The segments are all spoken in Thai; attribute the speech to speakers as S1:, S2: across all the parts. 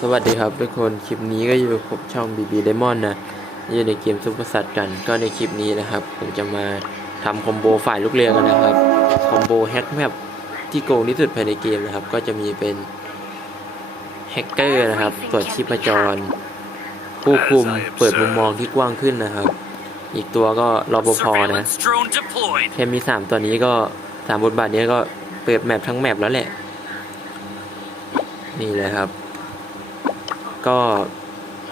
S1: สวัสดีครับทุกคนคลิปนี้ก็อยู่กับผมช่อง BB Diamond นะอยู่ในเกมซุปเปอร์สัตว์กันก็ในคลิปนี้นะครับ ผมจะมาทำคอมโบฝ่ายลูกเรือกันนะครับคอมโบแฮกแมปที่โกงที่สุดภายในเกมนะครับ ก็จะมีเป็นแฮกเกอร์นะครับตรวจชีพจรผู้คุมเปิดมุมมองที่กว้างขึ้นนะครับ อีกตัวก็รอปภนะแค่มีสามตัวนี้ก็สามบทบาทนี้ก็เปิดแมปทั้งแมปแล้วแหละนี่เลยครับ ก็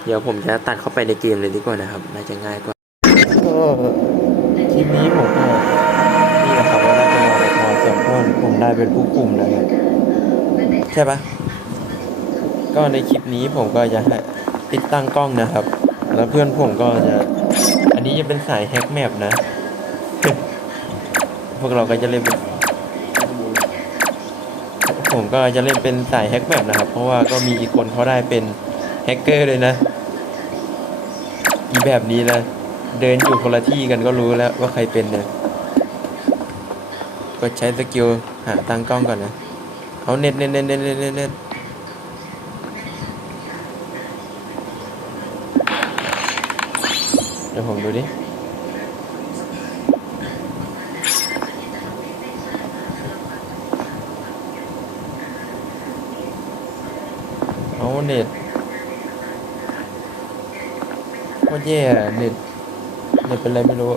S1: เดี๋ยวผมจะตัดเข้าไปในเกมเลยดีกว่านะครับ น่าจะง่ายกว่าก็คลิปนี้ผมก็นี่นะครับว่าน่าจะรอพอสมควรผมได้เป็นผู้คุมแล้วครับใช่ปะก็ในคลิปนี้ผมก็จะติดตั้งกล้องนะครับ แล้วเพื่อนผมก็จะ อันนี้จะเป็นสายแฮกแมปนะ พวกเราก็จะเล่นเป็นผมก็จะเล่นเป็นสายแฮกแมปนะครับ เพราะว่าก็มีอีกคนเขาได้เป็น แฮกเกอร์เลยนะอีแบบนี้นะเดินอยู่คนละที่กันก็รู้แล้วว่าใครเป็นเนี่ยกดใช้สกิลหาตั้งกล้องก่อนนะ เอาเน็ตเน็ตเน็ตเน็ตเน็ตเน็ตเน็ตเดี๋ยวผมดูดิเอาเน็ตโค ตรแย่เน็ตเน็ตเป็นไรไม่รู้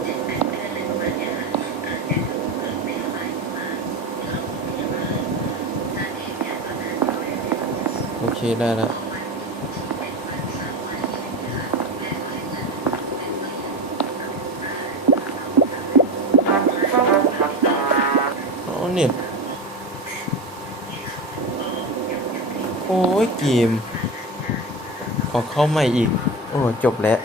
S1: โอเคได้แล้วเอาเน็ตโอ้ยเกม ขอเข้าใหม่อีก โอ้จบแล้ว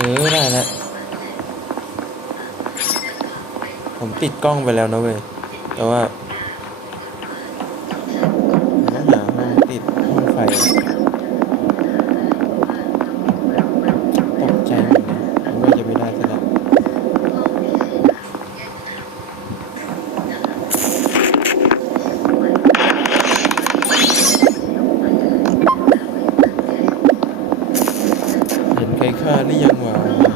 S1: เออได้แล้วผมติดกล้องไปแล้วนะเว้ย แต่ว่าหาห้องติดห้องไฟ ตกใจหมดเลยนึกว่าจะไม่ได้ซะแล้ว เห็นใครฆ่าหรือยังวะ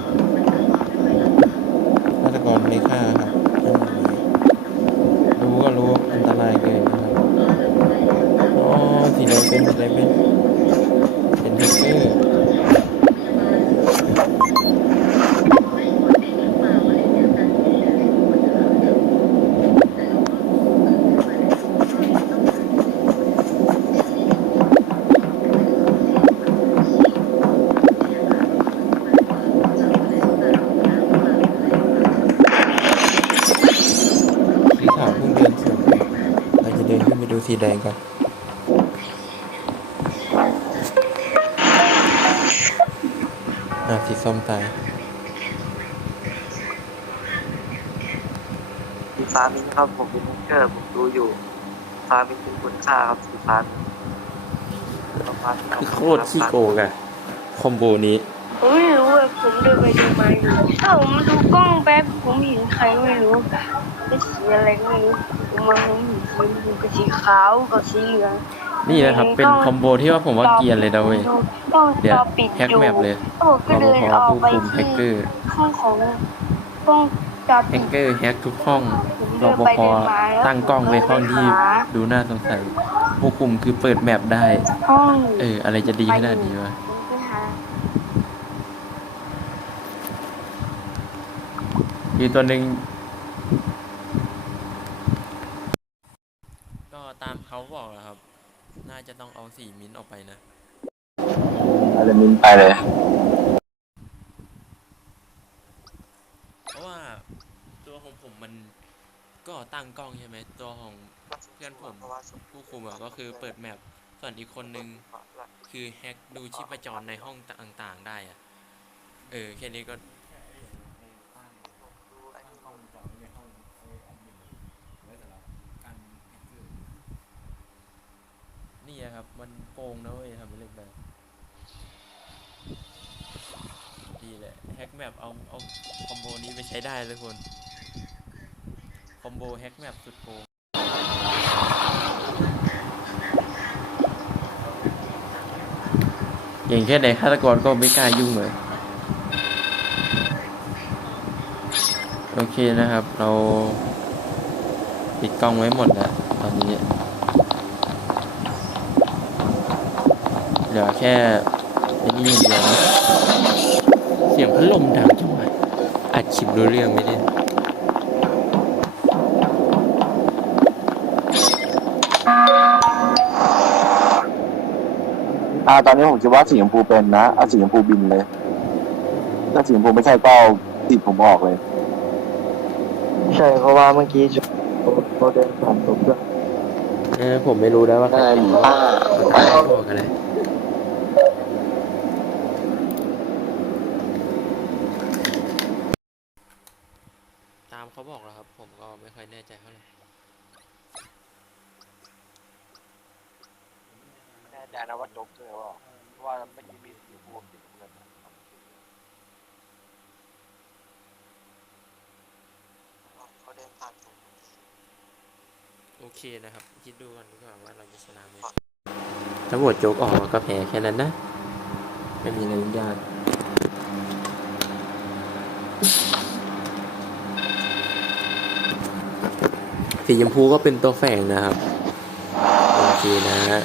S1: สีแดงก่อนอะสีส้มตาย
S2: สีฟ้ามินครับผมเป็นแฮกเกอร์ผมดูอยู่ฟ้ามินเป็นคนฆ่าครับสีฟ้ามินเอาฟ้ามินเอา
S1: คือโคตรขี้โกงอะคอมโบนี้
S3: ผมไม่รู้เลยผมเดินไปเดินมาอยู่ถ้าผมดูกล้องแป๊บผมเห็นใครไม่รู้เป็นสีอะไรก็ไม่รู้ผมมาผมเห็นสีชมพูกับสีขาวกับสีเหลือง
S1: นี่นะครับเป็นคอมโบที่ว่าผมว่าเกรียนเลยนะเว้ย
S3: กล้อง
S1: เดี๋ยว
S3: จอปิด
S1: แฮก
S3: อยู่
S1: แมปเลย
S3: แล้วผมก็เดินออกไป
S1: รปภผู้คุมแฮ
S3: ที่
S1: กเกอร์
S3: ห้องของกล้องจอ
S1: แฮ
S3: ปิด
S1: กเกอร์แฮกทุกห้อง
S3: ผม
S1: ร
S3: เดิน
S1: ป
S3: ไป
S1: ภ
S3: เดินมาแล้ว
S1: ตั้งกล้องไว้ห้องที่
S3: ผมก็เลยไปหา
S1: ดูน่าสงสัยผู้คุมคือเปิดแมปได้
S3: ห้อง
S1: เออ อะไรจะดีขนาดนี้วะ
S3: ผมไปหา
S1: มีตัวหนึ่งก็ตามเขาบอกแหละครับ น่าจะต้องเอาสีมิ้นท์ออกไปนะ
S2: อาจจะมินไปเลย
S1: เพราะว่าตัวของผมมันก็ตั้งกล้องใช่ไหม ตัวของเพื่อนผมผู้คุมอะก็คือเปิดแมปส่วนอีกคนนึงคือแฮกดูชีพจรในห้องต่างๆได้อะเออแค่นี้ก็ นี่อะ ครับ มันโกงนะเว้ยทำเล่นแบบแมปเอาเอาคอมโบนี้ไปใช้ได้เลยคนคอมโบแฮกแมปสุดโกงอย่างแค่ไหนฆาตกรก็ไม่กล้ายุ่งเลย โอเคนะครับ เราปิดกล้องไว้หมดแล้วตอนนี้ เหลือแค่ไอ้นี่อย่างเดียวนะเสียงพัดลมดังจังวะอัดคลิปรู้เรื่องไหมเนี่ย
S4: อ่าตอนนี้ผมคิดว่าสีชมพูเป็นนะเอาสีชมพูบินเลย ถ้าสีชมพูไม่ใช่ก็เอาติดผมออกเลย
S2: ใช่เพราะว่าเมื่อกี้โปรเดนผ่านตัวเครื่อง
S1: เออผมไม่รู้แล้วว่าใคร
S4: ได้หรือเปล่า
S1: บอกอะไรตาม เขาบอกแล้วครับ ผมก็ไม่ค่อยแน่ใจเท่าไหร่
S4: แน่ใจนะว่าจบเลยว่าเพราะว่าไม่มีสีชมพูสีน้ำเงิน
S2: โปรเดนผ่านตัว
S1: โอเคนะครับ คิดดูกันดีกว่าว่าเราจะชนะไหมถ้าโหวตโจ๊กออกก็แพ้แค่นั้นนะ ไม่มีอะไรยุ่งยาก สีชมพูก็เป็นตัวแฝงนะครับ โอเคนะฮะ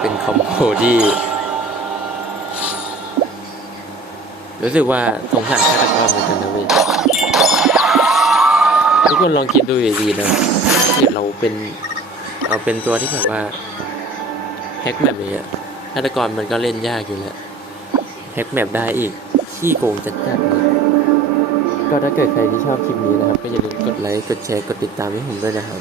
S1: เป็นคอมโบที่ รู้สึกว่าสงสารฆาตกรเหมือนกันนะเว้ยทุกคนลองคิดดูดีๆนะถ้าเกิดเราเป็นเราเป็นตัวที่แบบว่าแฮกแมปอย่างเงี้ยฆาตกรมันก็เล่นยากอยู่แล้วแฮกแมปได้อีกขี้โกงจัดจัดๆเลย ก็ถ้าเกิดใครที่ชอบคลิปนี้นะครับ ก็อย่าลืมกดไลค์ กดแชร์ กดติดตามให้ผมด้วยนะครับ